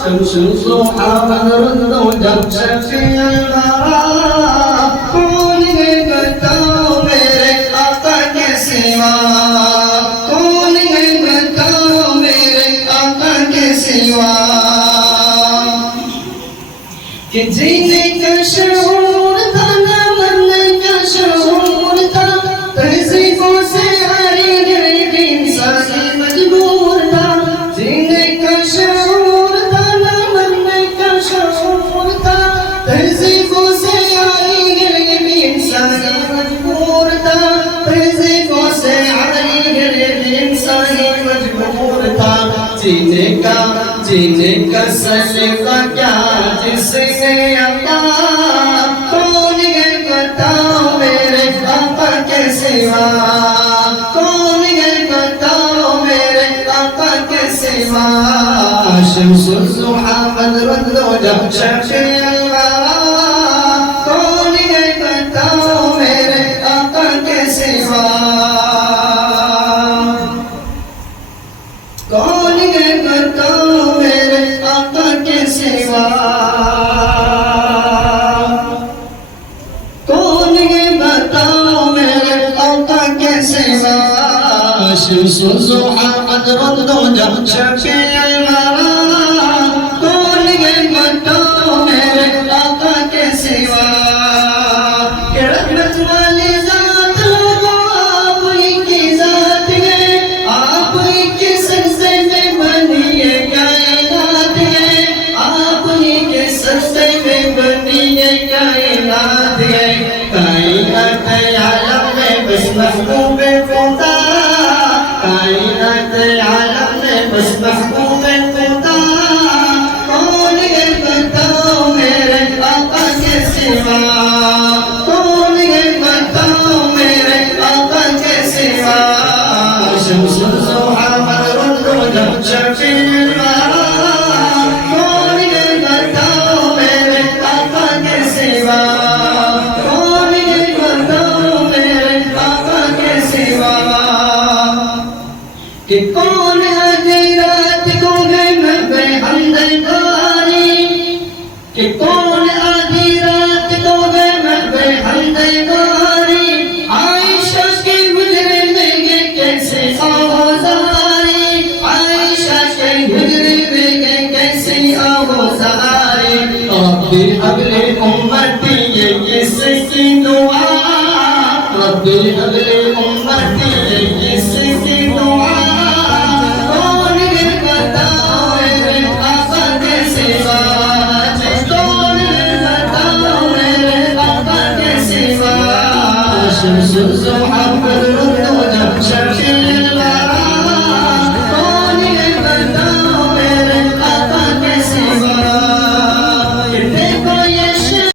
शम्स ज़ुहा बदरुद्दो जब शफ़ी अलवरा कौन है बताओ मेरे आका के सिवा कौन है बताओ मेरे आका के सिवा कि जीने का शऊर था ना मरने का शऊर था तहज़ीबों से आई गई इंसानी मजबूर था जीने का शऊर था ना मरने का शऊर था तहज़ीबों से आई गई इंसानी मजबूर था तहज़ीबों से आई गई इंसानी मजबूर था जीने का सलीका क्या जिसने अल्लाह कौन है बताओ मेरे आका के सिवा कौन है बताओ मेरे आका के सिवा शम्स ज़ुहा बदरुद्दो जब शफ़ी अलवरा कौन है बताओ मेरे आका के सिवा कौन है बताओ मेरे आका के सिवा कौन है बताओ मेरे आका के सिवा शम्स ज़ुहा बदरुद्दो जब शफ़ी अलवरा कौन है बताओ मेरे आका के सिवा कि रहमत वाली ज़ात लोगों आप ही की ज़ात है आप ही के सजदे में बनी ये कायनात है आप ही के सजदे में बनी ये कायनात है कायनात आलम में बस महबूब खुदा कायनात आलम में बस महबूब खुदा कौन है बताओ मेरे आका के सिवा कौन है बताओ मेरे आका के सिवा शम्स ज़ुहा बदरुद्दो जब शफ़ी अलवरा कौन है बताओ मेरे आका के सिवा कौन है बताओ मेरे आका के सिवा कि कौन है